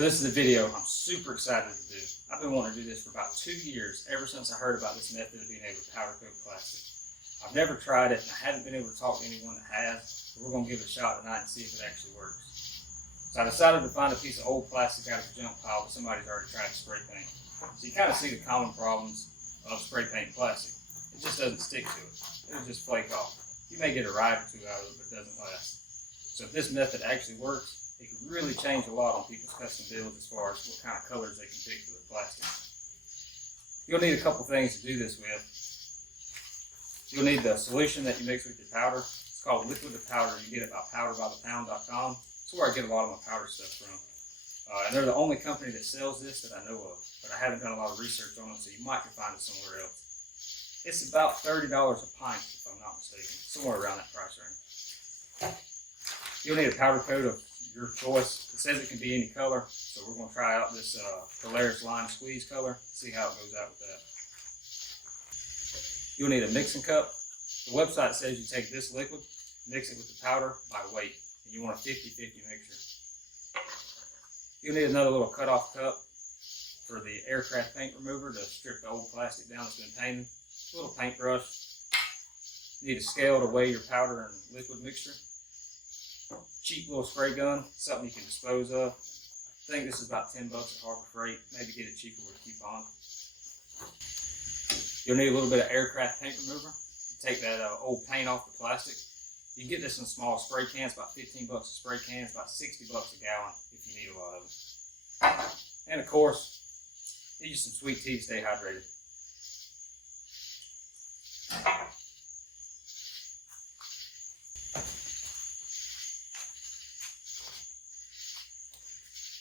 So this is a video I'm super excited to do. I've been wanting to do this for about 2 years, ever since I heard about this method of being able to powder coat plastic. I've never tried it, and I haven't been able to talk to anyone that has, but we're going to give it a shot tonight and see if it actually works. So I decided to find a piece of old plastic out of the junk pile that somebody's already tried to spray paint. So you kind of see the common problems of spray paint plastic. It just doesn't stick to it. It'll just flake off. You may get a ride or two out of it, but it doesn't last. So if this method actually works, it can really change a lot on people's custom builds as far as what kind of colors they can pick for the plastic. You'll need a couple things to do this with. You'll need the solution that you mix with your powder. It's called liquid to powder. You get it by powderbythepound.com. It's where I get a lot of my powder stuff from. And they're the only company that sells this that I know of, but I haven't done a lot of research on it, so you might find it somewhere else. It's about $30 a pint, if I'm not mistaken, somewhere around that price range. You'll need a powder coat of your choice. It says it can be any color, so we're going to try out this Polaris Lime Squeeze color, see how it goes out with that. You'll need a mixing cup. The website says you take this liquid, mix it with the powder by weight, and you want a 50-50 mixture. You'll need another little cutoff cup for the aircraft paint remover to strip the old plastic down that's been painted. A little paintbrush. You need a scale to weigh your powder and liquid mixture. Cheap little spray gun, something you can dispose of. I think this is about $10 at Harbor Freight. Maybe get it cheaper with a coupon. You'll need a little bit of aircraft paint remover. You take that old paint off the plastic. You can get this in small spray cans, about $15 a spray can. It's about $60 a gallon if you need a lot of it. And of course, need some sweet tea to stay hydrated.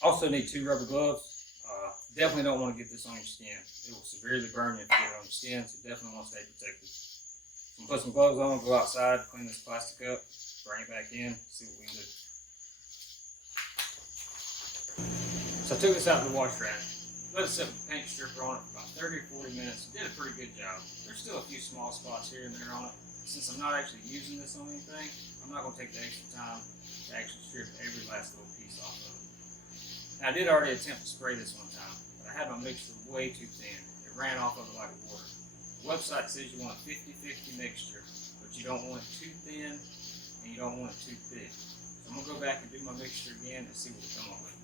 Also need 2 rubber gloves. Definitely don't want to get this on your skin. It will severely burn you if you get it on your skin, so definitely want to stay protected. So put some gloves on, go outside, clean this plastic up, bring it back in, see what we can do. So I took this out to the wash rack. Let it sit with the paint stripper on it for about 30 or 40 minutes. It did a pretty good job. There's still a few small spots here and there on it. Since I'm not actually using this on anything, I'm not going to take the extra time to actually strip every last little piece off of it. Now I did already attempt to spray this one time, but I had my mixture way too thin. It ran off of it like water. The website says you want a 50-50 mixture, but you don't want it too thin and you don't want it too thick. So I'm going to go back and do my mixture again and see what we come up with.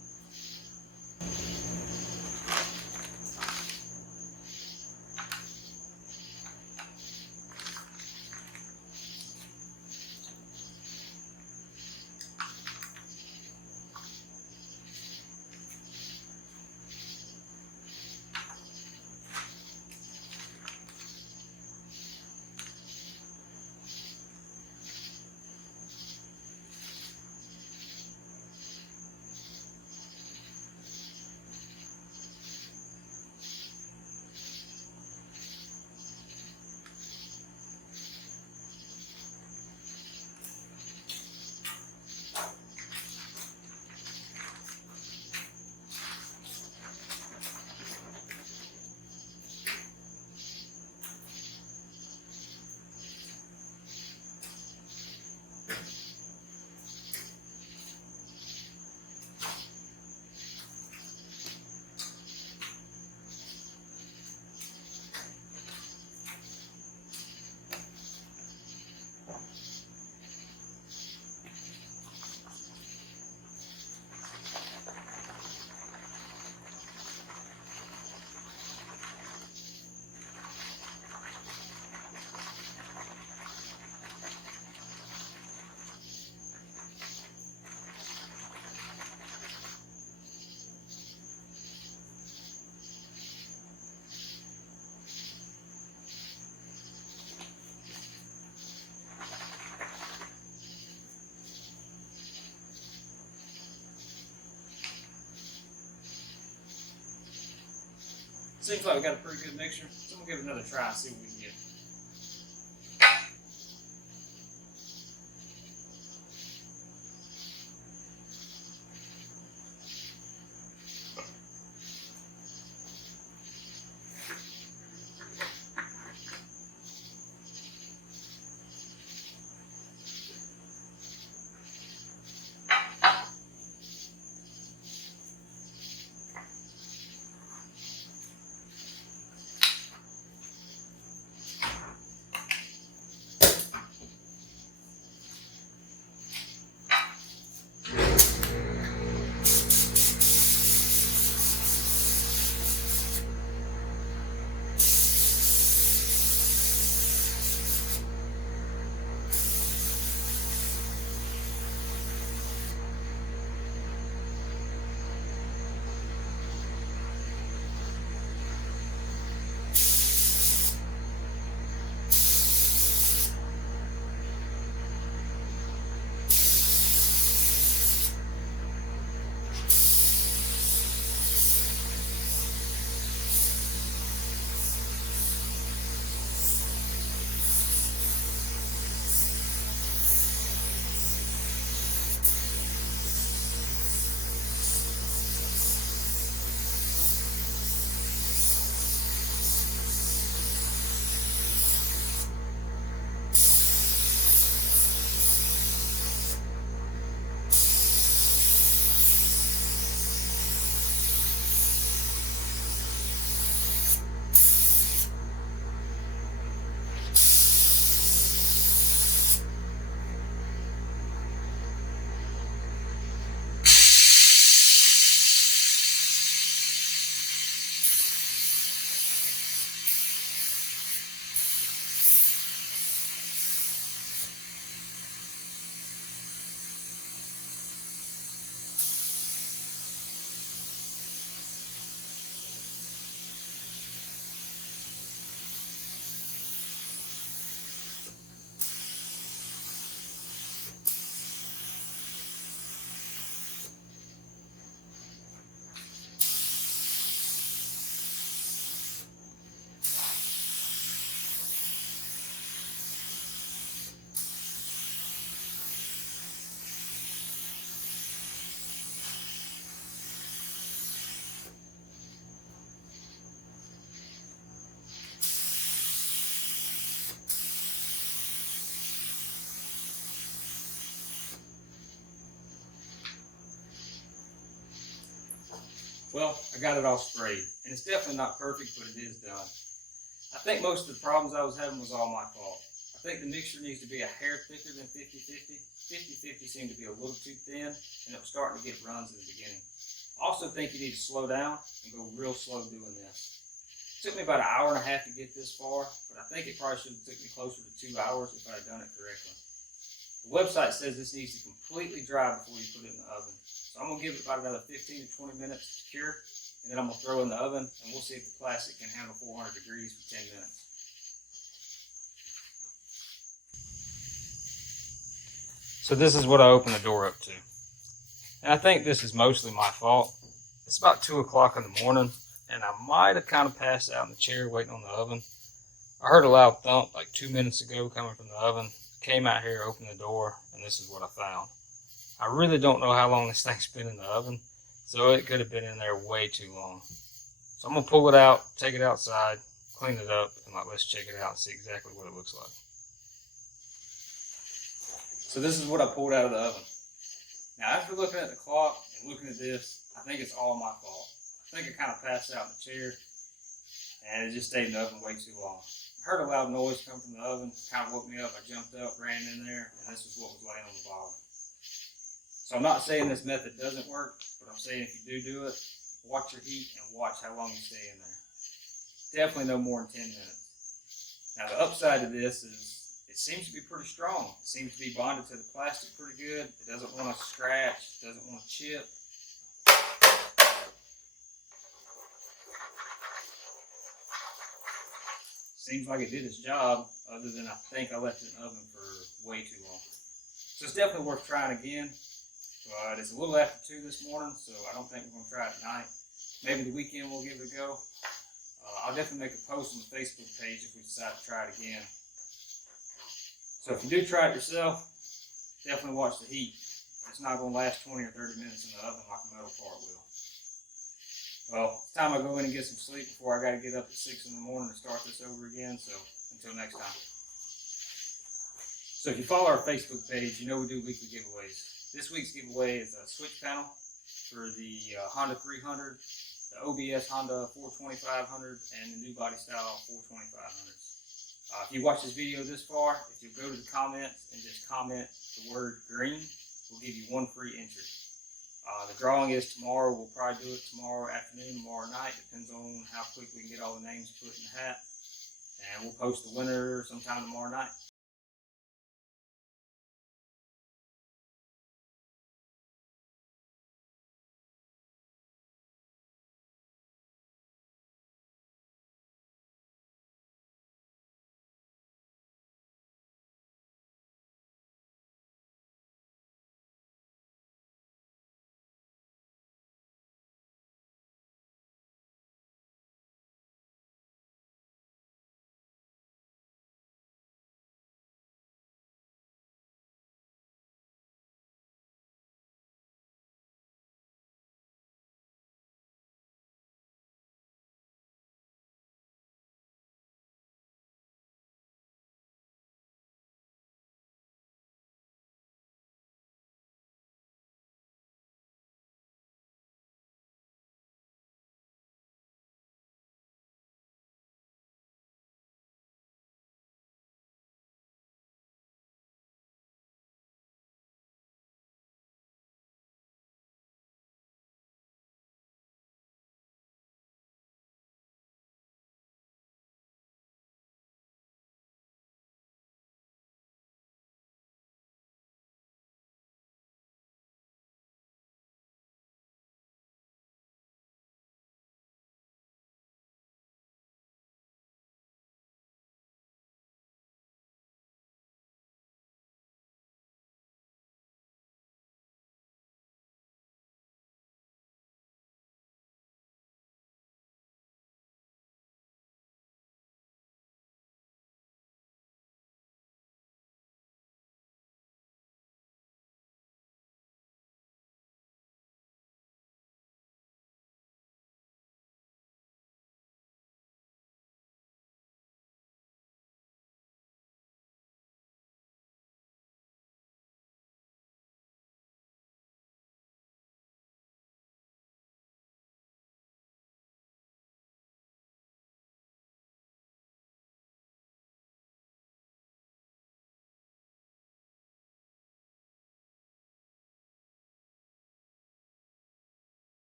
Seems like we got a pretty good mixture, so we'll give it another try and see what we can get. Well, I got it all sprayed, and it's definitely not perfect, but it is done. I think most of the problems I was having was all my fault. I think the mixture needs to be a hair thicker than 50-50. 50-50 seemed to be a little too thin, and it was starting to get runs in the beginning. I also think you need to slow down and go real slow doing this. It took me about an hour and a half to get this far, but I think it probably should have took me closer to 2 hours if I had done it correctly. The website says this needs to completely dry before you put it in the oven. So I'm going to give it about another 15 to 20 minutes to cure, and then I'm going to throw it in the oven, and we'll see if the plastic can handle 400 degrees for 10 minutes. So this is what I opened the door up to. And I think this is mostly my fault. It's about 2 o'clock in the morning, and I might have kind of passed out in the chair waiting on the oven. I heard a loud thump like 2 minutes ago coming from the oven. Came out here, opened the door, and this is what I found. I really don't know how long this thing's been in the oven, so it could have been in there way too long. So I'm going to pull it out, take it outside, clean it up, and let's check it out and see exactly what it looks like. So this is what I pulled out of the oven. Now after looking at the clock and looking at this, I think it's all my fault. I think I kind of passed out in the chair, and it just stayed in the oven way too long. I heard a loud noise come from the oven, kind of woke me up. I jumped up, ran in there, and this is what was laying on the bottom. So I'm not saying this method doesn't work, but I'm saying if you do it, watch your heat and watch how long you stay in there. Definitely no more than 10 minutes. Now the upside to this is it seems to be pretty strong. It seems to be bonded to the plastic pretty good. It doesn't want to scratch, it doesn't want to chip. Seems like it did its job, other than I think I left it in the oven for way too long. So it's definitely worth trying again. But it's a little after 2 this morning, so I don't think we're going to try it tonight. Maybe the weekend we'll give it a go. I'll definitely make a post on the Facebook page if we decide to try it again. So if you do try it yourself, definitely watch the heat. It's not going to last 20 or 30 minutes in the oven like a metal part will. Well, it's time I go in and get some sleep before I got to get up at 6 in the morning to start this over again. So until next time. So if you follow our Facebook page, you know we do weekly giveaways. This week's giveaway is a switch panel for the Honda 300, the OBS Honda 42500, and the new body style 42500s. If you watch this video this far, if you go to the comments and just comment the word green, we'll give you 1 free entry. The drawing is tomorrow. We'll probably do it tomorrow afternoon, tomorrow night. Depends on how quick we can get all the names put in the hat. And we'll post the winner sometime tomorrow night.